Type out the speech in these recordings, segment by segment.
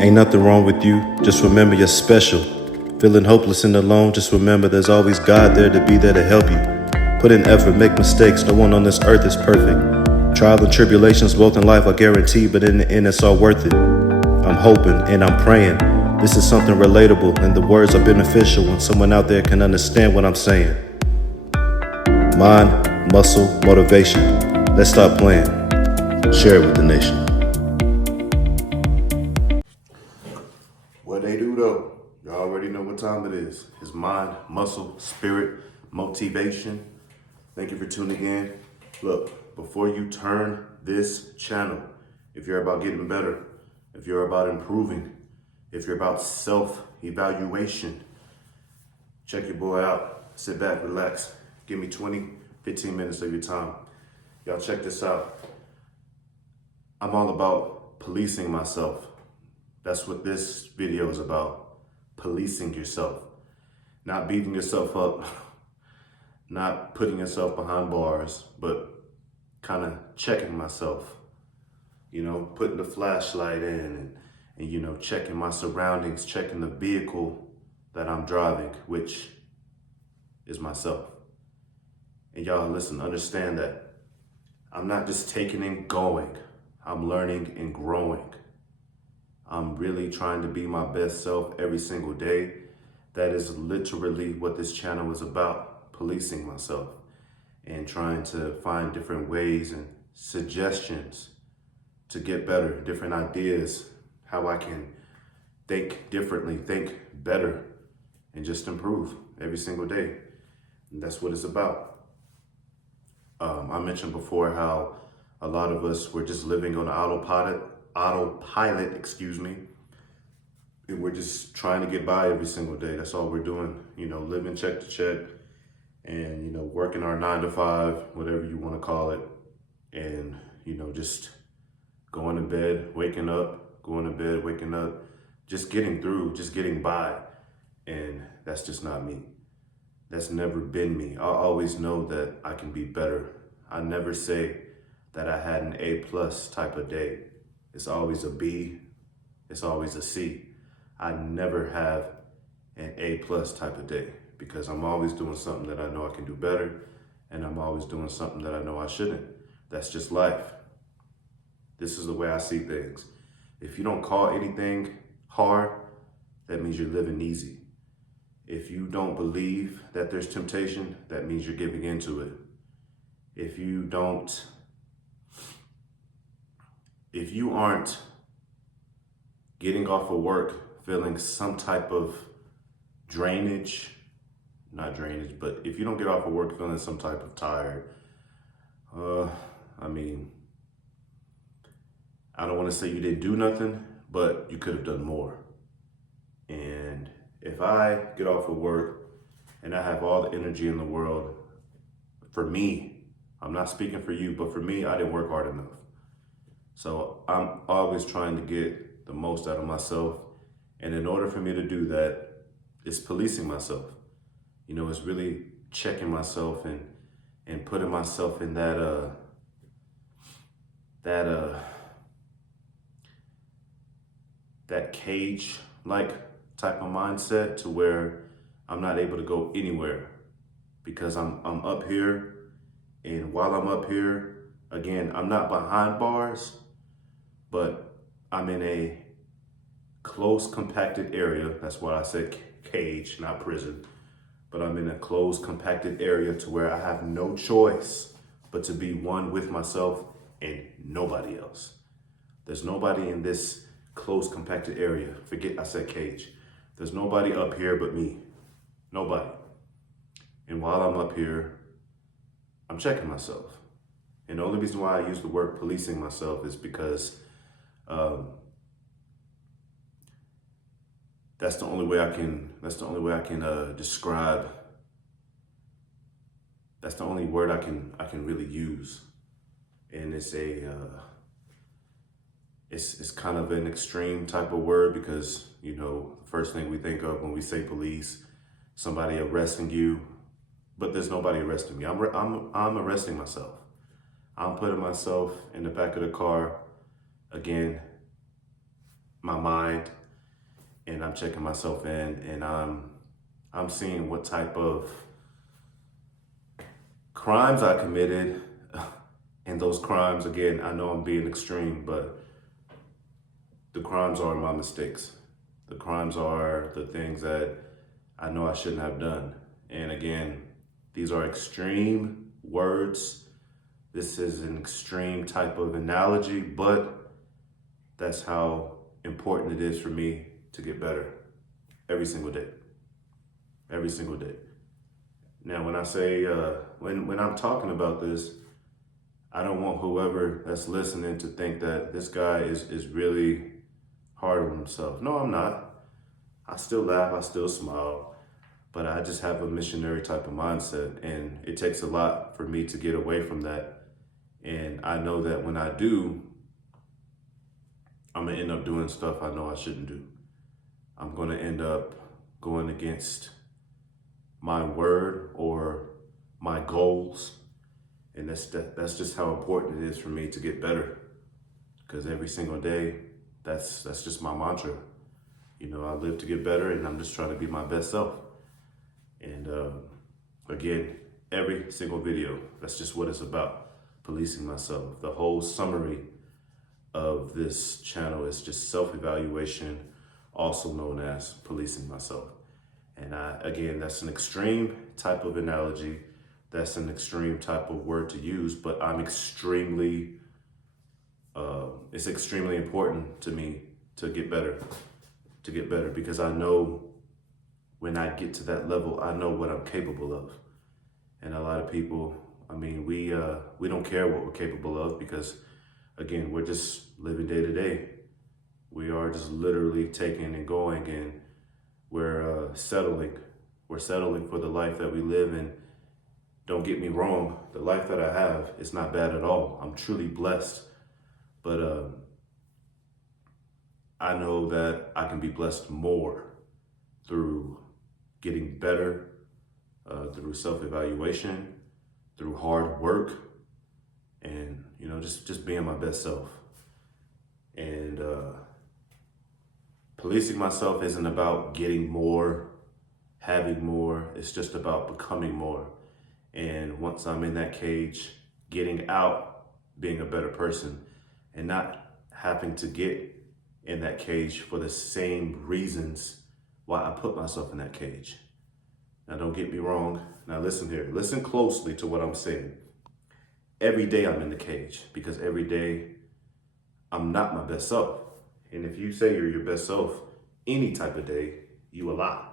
Ain't nothing wrong with you, just remember you're special. Feeling hopeless and alone, just remember there's always God there to be there to help you. Put in effort, make mistakes, no one on this earth is perfect. Trial and tribulations both in life are guaranteed, but in the end it's all worth it. I'm hoping and I'm praying. This is something relatable and the words are beneficial when someone out there can understand what I'm saying. Mind, muscle, motivation. Let's stop playing. Share it with the nation. What they do though, you already know what time it is. It's mind, muscle, spirit, motivation. Thank you for tuning in. Look, before you turn this channel, if you're about getting better, if you're about improving, if you're about self-evaluation, check your boy out. Sit back, relax. Give me 20, 15 minutes of your time. Y'all check this out. I'm all about policing myself. That's what this video is about. Policing yourself. Not beating yourself up, not putting yourself behind bars, but kind of checking myself. You know, putting the flashlight in and you know, checking my surroundings, checking the vehicle that I'm driving, which is myself. And y'all listen, understand that I'm not just taking and going. I'm learning and growing. I'm really trying to be my best self every single day. That is literally what this channel is about, policing myself and trying to find different ways and suggestions to get better, different ideas, how I can think differently, think better, and just improve every single day. And that's what it's about. I mentioned before how a lot of us were just living on autopilot, and we're just trying to get by every single day. That's all we're doing, you know, living check to check and, you know, working our 9 to 5, whatever you want to call it. And, you know, just going to bed, waking up, going to bed, waking up, just getting through, just getting by. And that's just not me. That's never been me. I always know that I can be better. I never say that I had an A+ type of day. It's always a B. It's always a C. I never have an A+ type of day because I'm always doing something that I know I can do better, and I'm always doing something that I know I shouldn't. That's just life. This is the way I see things. If you don't call anything hard, that means you're living easy. If you don't believe that there's temptation, that means you're giving into it. If you aren't getting off of work feeling some type of but if you don't get off of work feeling some type of tired, I mean, I don't want to say you didn't do nothing, but you could have done more. And if I get off of work and I have all the energy in the world, for me, I'm not speaking for you, but for me, I didn't work hard enough. So I'm always trying to get the most out of myself. And in order for me to do that, it's policing myself. You know, it's really checking myself and putting myself in that cage-like type of mindset to where I'm not able to go anywhere because I'm up here. And while I'm up here, again, I'm not behind bars, but I'm in a close, compacted area. That's why I said cage, not prison. But I'm in a closed, compacted area to where I have no choice but to be one with myself and nobody else. There's nobody in this closed, compacted area. Forget I said cage. There's nobody up here but me. Nobody. And while I'm up here, I'm checking myself. And the only reason why I use the word policing myself is because that's the only way I can describe. That's the only word I can really use. And it's it's kind of an extreme type of word because, you know, the first thing we think of when we say police, somebody arresting you, but there's nobody arresting me. I'm arresting myself. I'm putting myself in the back of the car again, my mind, and I'm checking myself in, and I'm seeing what type of crimes I committed. And those crimes, again, I know I'm being extreme, but the crimes are my mistakes. The crimes are the things that I know I shouldn't have done. And again, these are extreme words. This is an extreme type of analogy, but that's how important it is for me to get better every single day. Every single day. Now, when I say, when I'm talking about this, I don't want whoever that's listening to think that this guy is really hard on himself. No, I'm not. I still laugh, I still smile, but I just have a missionary type of mindset, and it takes a lot for me to get away from that. And I know that when I do, I'm gonna end up doing stuff I know I shouldn't do. I'm gonna end up going against my word or my goals. And that's just how important it is for me to get better. Because every single day, that's just my mantra. You know, I live to get better, and I'm just trying to be my best self. And again, every single video, that's just what it's about, policing myself. The whole summary of this channel is just self-evaluation, also known as policing myself. And again, that's an extreme type of analogy. That's an extreme type of word to use, but it's extremely important to me to get better, because I know when I get to that level, I know what I'm capable of. And a lot of people, I mean, we don't care what we're capable of, because again, we're just living day to day. We are just literally taking and going, and we're settling. We're settling for the life that we live in. Don't get me wrong, the life that I have is not bad at all. I'm truly blessed. But I know that I can be blessed more through getting better, through self-evaluation, through hard work, and just being my best self. And policing myself isn't about getting more, having more. It's just about becoming more. And once I'm in that cage, getting out, being a better person, and not having to get in that cage for the same reasons why I put myself in that cage. Now, don't get me wrong. Now, listen here. Listen closely to what I'm saying. Every day I'm in the cage, because every day I'm not my best self. And if you say you're your best self any type of day, you a lie.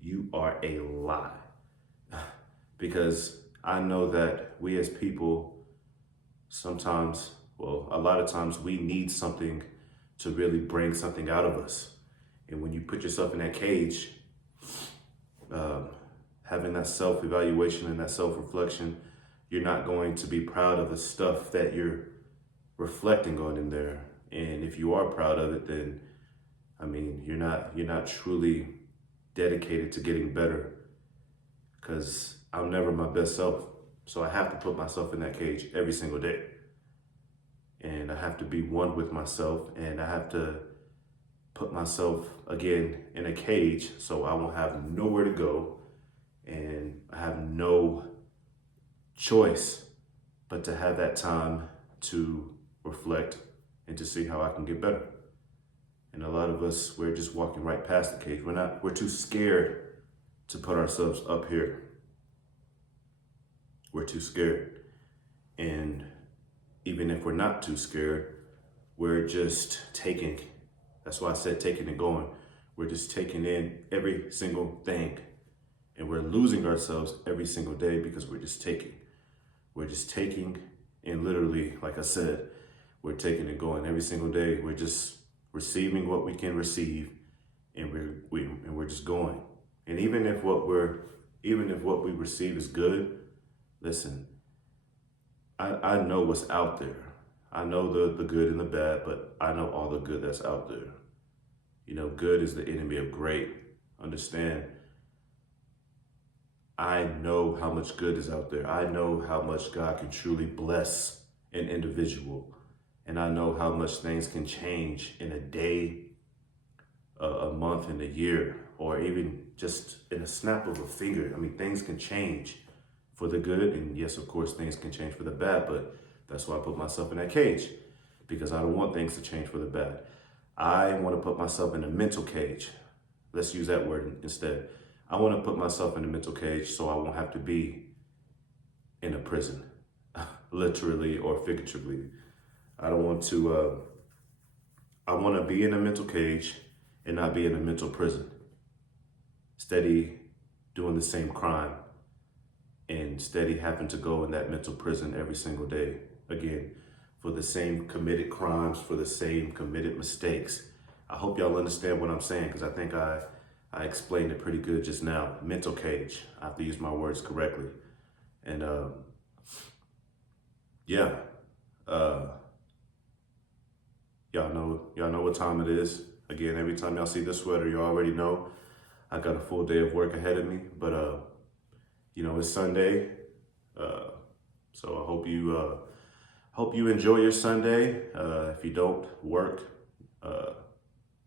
You are a lie. Because I know that we as people, sometimes, well, a lot of times we need something to really bring something out of us. And when you put yourself in that cage, having that self-evaluation and that self-reflection, you're not going to be proud of the stuff that you're reflecting on in there. And if you are proud of it, then, I mean, you're not truly dedicated to getting better, because I'm never my best self. So I have to put myself in that cage every single day. And I have to be one with myself, and I have to put myself again in a cage so I won't have nowhere to go, and I have no choice but to have that time to reflect and to see how I can get better. And a lot of us, we're just walking right past the cage. We're too scared to put ourselves up here. We're too scared. And even if we're not too scared, we're just taking. That's why I said taking and going. We're just taking in every single thing. And we're losing ourselves every single day because we're just taking. We're just taking, and literally, like I said, we're taking and going every single day. We're just receiving what we can receive, and we're just going. And even if what we receive is good, listen, I know what's out there. I know the good and the bad, but I know all the good that's out there. You know, good is the enemy of great. Understand? I know how much good is out there. I know how much God can truly bless an individual. And I know how much things can change in a day, a month, in a year, or even just in a snap of a finger. I mean, things can change for the good. And yes, of course, things can change for the bad, but that's why I put myself in that cage, because I don't want things to change for the bad. I want to put myself in a mental cage. Let's use that word instead. I want to put myself in a mental cage so I won't have to be in a prison, literally or figuratively. I don't want to, I want to be in a mental cage and not be in a mental prison. Steady doing the same crime and steady having to go in that mental prison every single day. Again, for the same committed crimes, for the same committed mistakes. I hope y'all understand what I'm saying, because I think I explained it pretty good just now. Mental cage. I have to use my words correctly. And yeah, y'all know what time it is. Again, every time y'all see this sweater, you already know I got a full day of work ahead of me. But you know, it's Sunday, so I hope you enjoy your Sunday. If you don't work,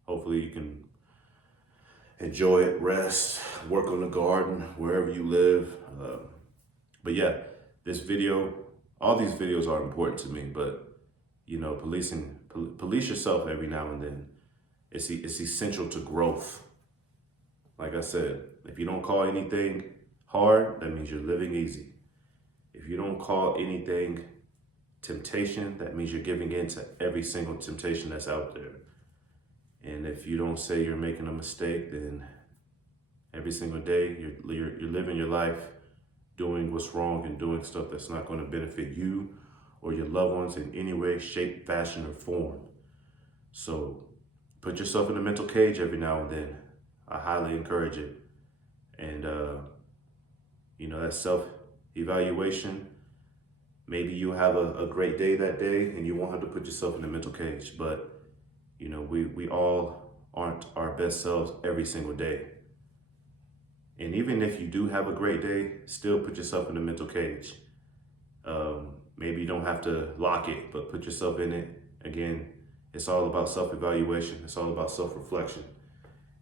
hopefully you can enjoy it, rest, work on the garden, wherever you live. But yeah, all these videos are important to me, but you know, police yourself every now and then. It's essential to growth. Like I said, if you don't call anything hard, that means you're living easy. If you don't call anything temptation, that means you're giving in to every single temptation that's out there. And if you don't say you're making a mistake, then every single day you're living your life doing what's wrong and doing stuff that's not going to benefit you or your loved ones in any way, shape, fashion, or form. So put yourself in a mental cage every now and then. I highly encourage it. And you know, that self-evaluation, maybe you have a great day that day and you won't have to put yourself in a mental cage, but you know, we all aren't our best selves every single day. And even if you do have a great day, still put yourself in a mental cage. Maybe you don't have to lock it, but put yourself in it. Again, it's all about self-evaluation. It's all about self-reflection.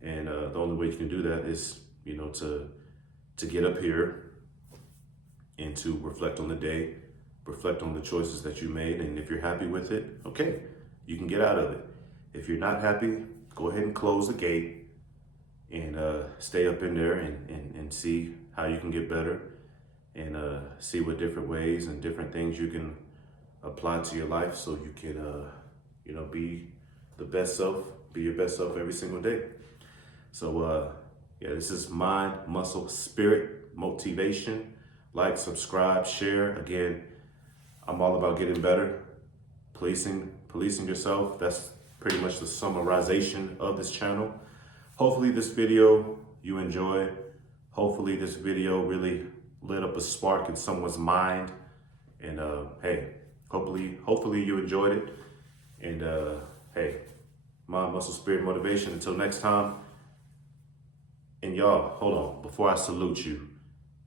And the only way you can do that is, you know, to get up here and to reflect on the day, reflect on the choices that you made. And if you're happy with it, okay, you can get out of it. If you're not happy, go ahead and close the gate and stay up in there and see how you can get better, and see what different ways and different things you can apply to your life so you can, you know, be the best self, be your best self every single day. So yeah, this is Mind, Muscle, Spirit Motivation. Like, subscribe, share. Again, I'm all about getting better, policing yourself. That's pretty much the summarization of this channel. Hopefully this video you enjoy. Hopefully this video really lit up a spark in someone's mind. And hey, hopefully you enjoyed it. And hey, Mind, Muscle, Spirit, Motivation. Until next time. And y'all, hold on, before I salute you,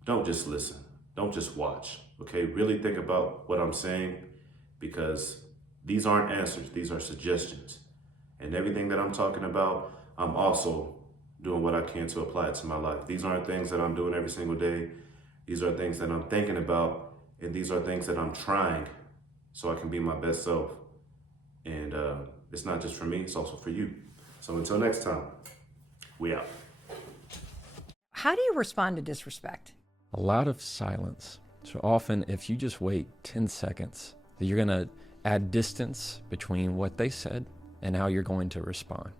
don't just listen, don't just watch, okay? Really think about what I'm saying, because these aren't answers, these are suggestions. And everything that I'm talking about, I'm also doing what I can to apply it to my life. These aren't things that I'm doing every single day. These are things that I'm thinking about, and these are things that I'm trying so I can be my best self. And it's not just for me, it's also for you. So until next time, we out. How do you respond to disrespect? A lot of silence. So often, if you just wait 10 seconds, you're going to add distance between what they said and how you're going to respond.